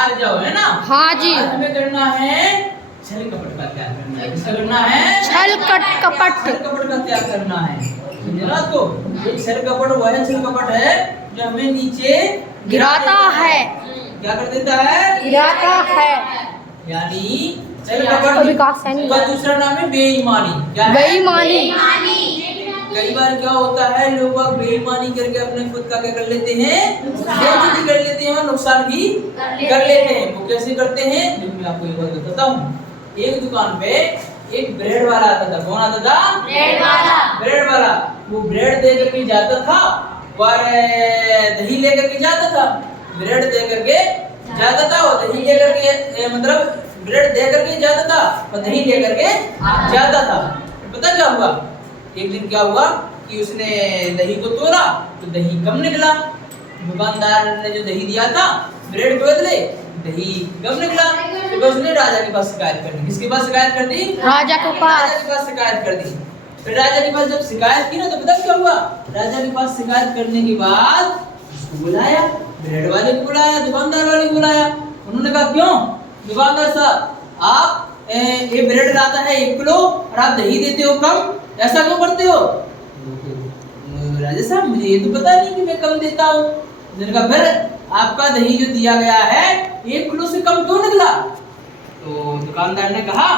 हार जाओ, है ना? हाँ जी। आज हमें करना है छल कपट का त्याग करना है। किसका करना है? छल कपट। छल कपट का त्याग करना है। समझे ना? तो ये छल कपट वह छल कपट है जो हमें नीचे गिराता है। क्या कर देता है? गिराता है। यानी छल कपट का दूसरा नाम है बेईमानी। क्या है? बेईमानी। कई बार क्या होता है, लोग बेईमानी करके अपने खुद का क्या कर लेते हैं? बेइज्जती कर लेते हैं और नुकसान भी कर लेते हैं। वो कैसे करते हैं? जो मैं आपको एक बात बताता हूँ। एक दुकान पे एक ब्रेड वाला आता था। कौन आता था? ब्रेड वाला। ब्रेड वाला। वो ब्रेड दे करके जाता था और दही लेकर के जाता था। ब्रेड दे करके जाता था और दही लेकर के मतलब ब्रेड दे करके जाता था और दही लेकर के जाता था। पता क्या हुआ? एक दिन क्या हुआ कि उसने दही को तोड़ा तो दही कम निकला। दुकानदार ने जो दही दिया था ब्रेड के बदले, दही कम निकला। तो उसने राजा के पास शिकायत कर दी। किसके पास शिकायत कर दी? राजा के पास। राजा के पास शिकायत कर दी। फिर राजा के पास जब शिकायत की ना तो पता क्या हुआ? राजा के पास शिकायत करने के बाद उसको बुलाया, ब्रेड वाले को बुलाया, दुकानदार वाले को बुलाया। उन्होंने कहा क्यों दुकानदार साहब, आप ये ब्रेड लाता है 1 किलो और आप दही देते हो कम, ऐसा क्यों करते हो? राजा साहब मुझे ये तो पता नहीं कि मैं कम देता हूँ। मैंने कहा फिर आपका दही जो दिया गया है 1 किलो से कम क्यों निकला? तो दुकानदार ने कहा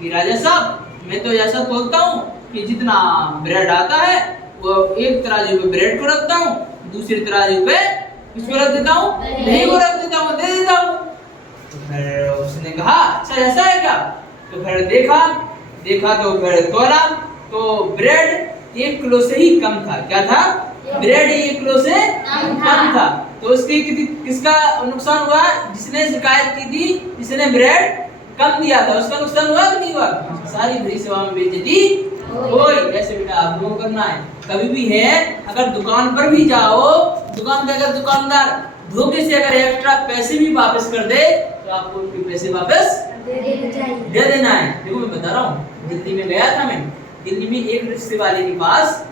कि राजा साहब मैं तो ऐसा तोलता हूँ कि जितना ब्रेड आता है वो एक तराजू पे ब्रेड को रखता हूँ, दूसरी तराजू पे किसको रख देता हूँ? दही को रख देता हूँ, दे देता हूँ। तो फिर उसने कहा अच्छा ऐसा है क्या? तो फिर देखा तो फिर तोला तो ब्रेड 1 किलो से ही कम था। क्या था? ब्रेड 1 किलो से कम था। तो उसके किसका नुकसान हुआ? जिसने शिकायत की थी, जिसने ब्रेड कम दिया था, उसका नुकसान हुआ कि नहीं हुआ? सारी भरी सभा में बेइज्जती हुई। ऐसे बेटा आपको करना है। कभी भी है अगर दुकान पर भी जाओ, दुकान पे अगर दुकानदार धोखे से अगर एक्स्ट्रा पैसे भी वापस कर दे तो आपको उनके पैसे वापस दे देना है। देखो मैं बता रहा हूँ, दिल्ली में गया था मैं। दिल्ली में एक रिक्शे वाले के पास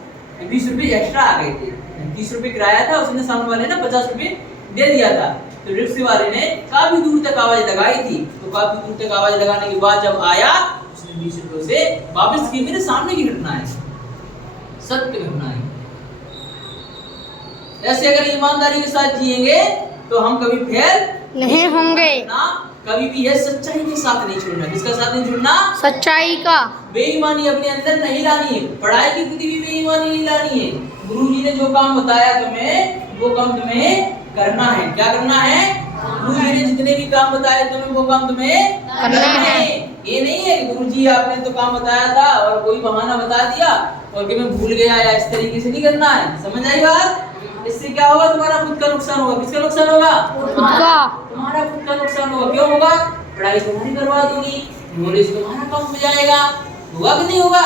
20 रुपए एक्स्ट्रा आ गए थे। 30 रुपए किराया था, उसने सामने वाले ने 50 रुपए दे दिया था। तो रिक्शे वाले ने काफी दूर तक आवाज लगाई थी। तो काफी दूर तक आवाज लगाने के बाद जब आया उसने 20 रुपए से वापस की। मेरे सामने की घटना है, सत्य घटना है। ऐसे अगर ईमानदारी के साथ जिएंगे तो हम कभी फेल नहीं होंगे। ना कभी भी है सच्चाई के साथ नहीं छोड़ना। किसका साथ नहीं छोड़ना? सच्चाई का। बेईमानी अपने अंदर नहीं लानी है। पढ़ाई की प्रति भी बेईमानी नहीं लानी है। गुरुजी ने जो काम बताया तुम्हें वो काम तुम्हें करना है। क्या करना है? गुरुजी ने जितने भी काम बताए तुम्हें वो काम तुम्हें करना है। ये नहीं है कि गुरुजी आपने तो काम बताया था और कोई बहाना बता दिया और कि मैं भूल गया, या इस तरीके से नहीं करना है। समझ आई बात? इससे क्या होगा? तुम्हारा खुद का नुकसान होगा। किसका नुकसान होगा? खुद का। तुम्हारा खुद का नुकसान होगा। क्यों होगा? पढ़ाई तुम्हारी बर्बाद होगी, नॉलेज तुम्हारा कम हो जाएगा। होगा कि नहीं होगा?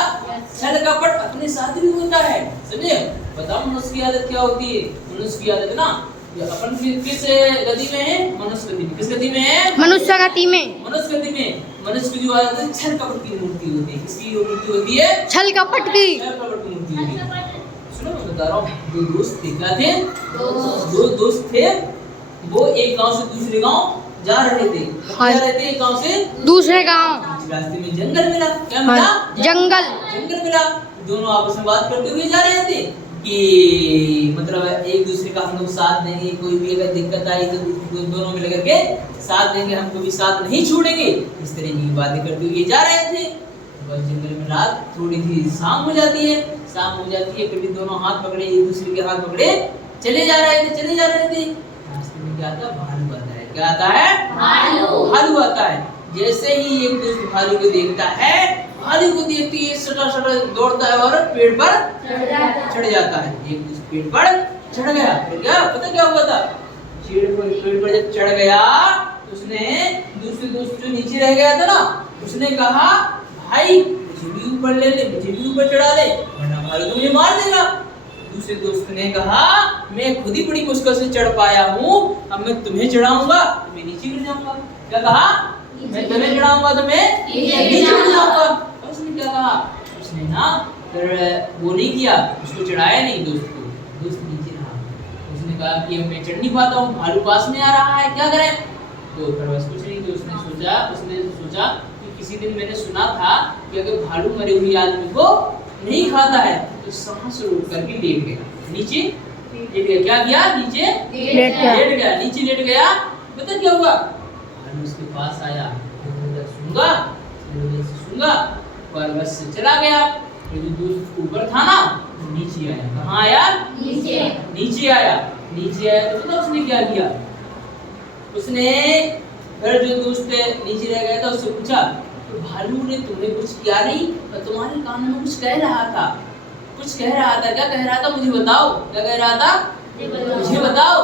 छल कपट अपने साथ भी होता है। समझे? बताओ मनुष्य की आदत क्या होती है? मनुष्य की आदत ना, अपन किस गति में है? मनुष्य गति में। किस गति में है? मनुष्य गति में। मनुष्य गति में। मनुष्य की जो आदत है छल कपट की मूर्ति होती है। किसकी मूर्ति होती है? छल कपट की। छल कपट की मूर्ति होती है। सुनो मैं बता रहा हूँ, दो दोस्त थे। क्या थे? दो दोस्त थे। वो एक गांव से दूसरे गांव जा रहे थे। हाँ। जा रहे थे एक गांव से दूसरे गांव। रास्ते में जंगल मिला। क्या मिला? जंगल। जंगल मिला। दोनों आपस में बात करते हुए जा रहे थे कि मतलब एक दूसरे का हम लोग साथ देंगे, कोई भी अगर दिक्कत आई तो दोनों मिल करके साथ देंगे, हम कभी साथ नहीं छोड़ेंगे। इस तरह की बातें करते हुए जा रहे थे। बस जंगल में रात थोड़ी सी शाम हो जाती है। शाम हो जाती है, कभी दोनों हाथ पकड़े, एक दूसरे के हाथ पकड़े चले जा रहे थे। रास्ते में क्या आता? भालू आता है। क्या आता है? भालू आता है। जैसे ही एक दोस्त भालू को देखता है, भालू को देखते ही सटा दौड़ता है और पेड़ पर चढ़ जाता है। एक दोस्त पेड़ पर चढ़ गया। तो क्या पता क्या हुआ था? पेड़ पर जब चढ़ गया तो उसने दूसरे दोस्त जो नीचे रह गया था ना, उसने कहा भाई मुझे भी ऊपर ले ले, मुझे भी ऊपर चढ़ा ले, वरना भालू तो मुझे मार देगा। दूसरे दोस्त ने कहा मैं खुद ही बड़ी मुश्किल से चढ़ पाया हूँ, अब मैं तुम्हें चढ़ाऊंगा तो मैं नीचे गिर जाऊंगा। क्या कहा? मैं तुम्हें चढ़ाऊंगा तो मैं नीचे गिर जाऊंगा। उसने क्या कहा? उसने ना फिर वो नहीं किया, उसको चढ़ाया नहीं दोस्त को। दोस्त नीचे रहा। उसने कहा कि अब मैं चढ़ नहीं पाता हूँ, भालू पास में आ रहा है, क्या करें? तो फिर बस कुछ नहीं, तो उसने सोचा कि किसी दिन मैंने सुना था कि अगर भालू मरे हुए आदमी को नहीं खाता है तो सांस रोक करके लेट गया, नीचे लेट गया। क्या किया? नीचे लेट गया, नीचे लेट गया। पता क्या हुआ? भालू उसके पास आया, सूंघा और बस चला गया। तो जो दोस्त ऊपर था ना नीचे आया। कहाँ आया? नीचे आया। तो पता उसने क्या किया? उसने फिर जो दोस्त नीचे रह गया था उससे पूछा तो भालू ने तुम्हें कुछ किया नहीं, पर तुम्हारे कान में कुछ कह रहा था। क्या कह रहा था? मुझे बताओ। क्या कह रहा था? मुझे बताओ।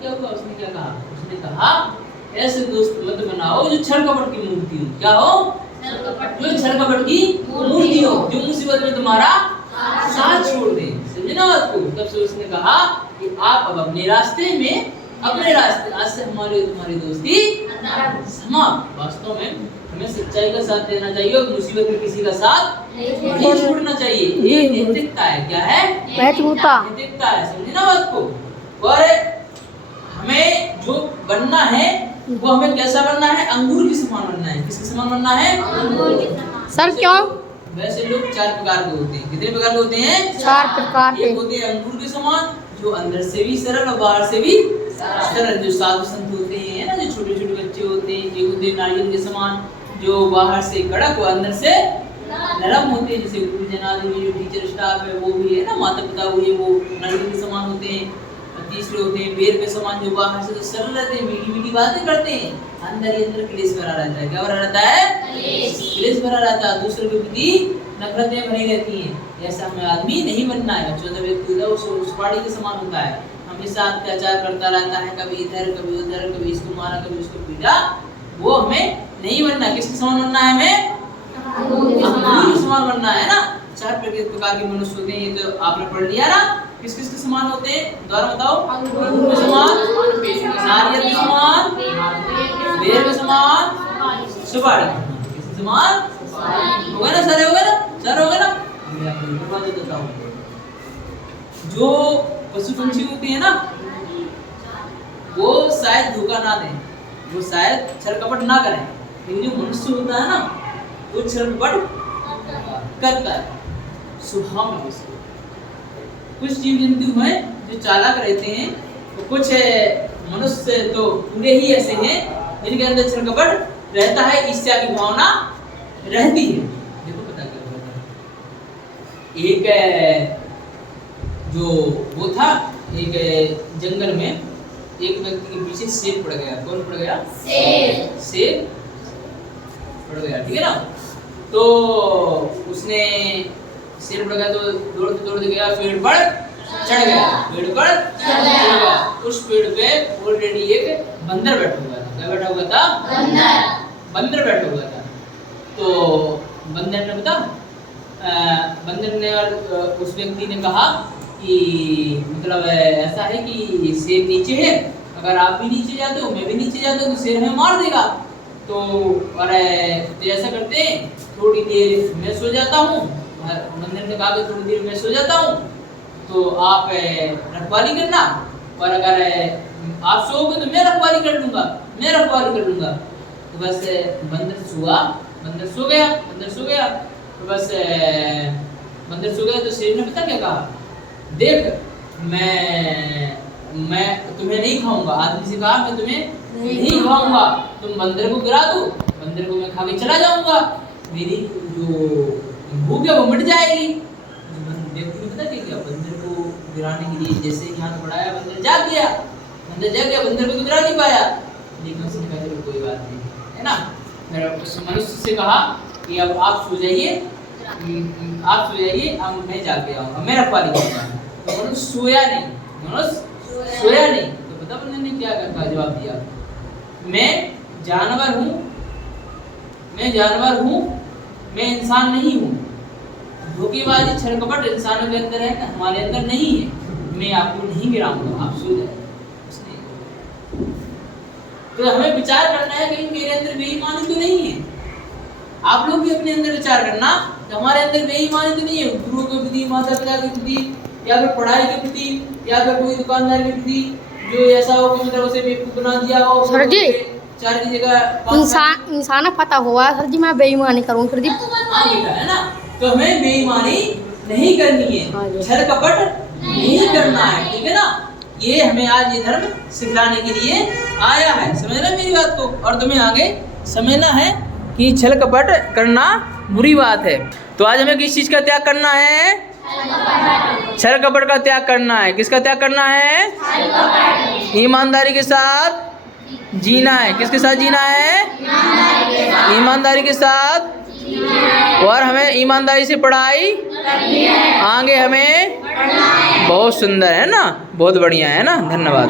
क्या हुआ? उसने क्या कहा? उसने कहा ऐसे दोस्त मत बनाओ जो छल कपट की मूर्ति हो। क्या हो? जो छल कपट की मूर्ति हो, जो मुसीबत में तुम्हारा साथ छोड़ दे। समझे ना बात को? तब से उसने कहा कि आप अब अपने रास्ते, आज से हमारी तुम्हारी दोस्ती समाप्त। वास्तव में हमें सच्चाई का साथ देना चाहिए और मुसीबत में किसी का साथ नहीं छोड़ना चाहिए। ये नैतिकता है। क्या है? नैतिकता है। समझे ना बात को? और हमें जो बनना है वो हमें कैसा बनना है? अंगूर के समान बनना है। किसके समान बनना है? सर क्यों? वैसे लोग 4 प्रकार के होते हैं। कितने प्रकार के होते हैं? 4 प्रकार के। एक होते हैं अंगूर के समान, जो अंदर से भी सरल और बाहर से भी सरल। जो साधु संत होते हैं ना, जो छोटे छोटे बच्चे होते हैं, ये होते हैं नारियल के समान, जो बाहर से कड़क और अंदर से नरम होते हैं। जैसे गुरुजन आदि जो टीचर स्टाफ है वो भी है ना, माता पिता हुए वो नारियल के समान होते हैं। तीसरे होते हैं बेर के समान, जो बाहर से तो सरल रहते हैं, मीठी मीठी बातें करते हैं, अंदर ही अंदर क्लेश भरा रहता है। क्या भरा रहता है? क्लेश भरा रहता है। दूसरे के प्रति नफरतें भरी रहती हैं। ऐसा हमें आदमी नहीं बनना है। चौथा व्यक्ति होता है वो सुपारी के समान होता है, हमेशा अत्याचार करता रहता है, कभी इधर कभी उधर, कभी इसको मारा कभी उसको पीटा। वो हमें नहीं बनना। किसके समान बनना है? हमें अंगूर के समान बनना है ना। 4 प्रकार के मनुष्य होते हैं, ये तो आपने पढ़ लिया ना। किस किस के समान होते हैं? दोबारा बताओ। अंगूर के समान, नारियल के समान, बेर के समान, सुपारी के समान। होगा ना सर? होगा ना? मैं आपको एक बात बताता हूँ। जो पशु पंछी होते हैं ना वो शायद धोखा ना दें, वो शायद छल कपट ना करें, लेकिन जो मनुष्य होता है ना वो छल कपट करता है स्वभाव में। कुछ जीव जंतु हैं जो चालाक रहते हैं, तो कुछ मनुष्य तो पूरे ही ऐसे हैं जिनके अंदर छल कपट रहता है, ईर्ष्या की भावना रहती है। देखो पता क्या होता है। एक जो वो था, एक जंगल में एक व्यक्ति के पीछे शेर पड़ गया। कौन पड़ गया? शेर पड़ गया, ठीक है ना। तो उसने शेर पड़ गया तो दौड़ते गया, पेड़ पर चढ़ गया। उस पेड़ पे ऑलरेडी एक बंदर बैठा हुआ था। क्या बैठा हुआ था? बंदर बैठा हुआ था। तो बंदर ने और उस व्यक्ति ने कहा कि मतलब ऐसा है कि शेर नीचे है, अगर आप भी नीचे जाते हो मैं भी नीचे जाता हूँ तो शेर हमें मार देगा। तो और तो ऐसा करते हैं, थोड़ी देर मैं सो जाता हूँ। बंदर ने कहा कि थोड़ी देर मैं सो जाता हूँ तो आप रखवाली करना, और अगर आप सोओगे तो मैं रखवाली कर लूँगा। तो बस बंदर सो गया। तो बस बंदर सो गया तो शेर ने पता क्या कहा? देख मैं तुम्हें नहीं खाऊंगा। आदमी से कहा मैं तुम्हें नहीं खाऊंगा, तुम बंदर को गिरा दो, बंदर को मैं खा के चला जाऊंगा, मेरी जो भूख है वो मिट जाएगी। व्यक्ति ने पता क्या? बंदर को गिराने के लिए जैसे ही हाथ बढ़ाया बंदर जाग गया। बंदर को गिरा नहीं पाया, लेकिन उसने कहा चलो कोई बात नहीं, है ना। मेरा उस मनुष्य से कहा कि अब आप सो जाइए, अब मैं जाग गया हूँ, मैं रखवाली करूंगा। तो मनुष्य सोया नहीं। तो पता बंदर ने क्या कहा? जवाब दिया, मैं जानवर हूँ, मैं इंसान नहीं हूँ। धोखेबाजी छल कपट इंसानों के अंदर है, हमारे अंदर नहीं है। मैं आपको नहीं गिराऊंगा, आप सो जाए। तो हमें विचार करना है कहीं मेरे अंदर बेईमानी तो नहीं है। आप लोग भी अपने अंदर विचार करना कि हमारे अंदर बेईमानी तो नहीं है, गुरुओं के प्रति, माता पिता के प्रति, या फिर पढ़ाई के प्रति, या फिर कोई दुकानदार के प्रति जो ऐसा हो कि मतलब उसे बेवकूफ बना दिया हो, सर जी 4 की जगह 5 इंसान पता हुआ सर जी, मैं बेईमानी करूँ सर जी। हाँ बेटा, है ना। तो हमें बेईमानी नहीं करनी हाँ है, जी। छल कपट नहीं करना है, ठीक है ना। ये हमें आज ये धर्म सिखाने के लिए आया है, समझना मेरी बात को। और तुम्हें आगे समझना है कि छल कपट करना बुरी बात है। तो आज हमें किस चीज़ का त्याग करना है? छल कपट का त्याग करना है। किसका त्याग करना है? ईमानदारी के साथ जीना है। किसके साथ जीना है? ईमानदारी के साथ। और हमें ईमानदारी से पढ़ाई आगे हमें बहुत सुंदर, है ना, बहुत बढ़िया, है ना। धन्यवाद।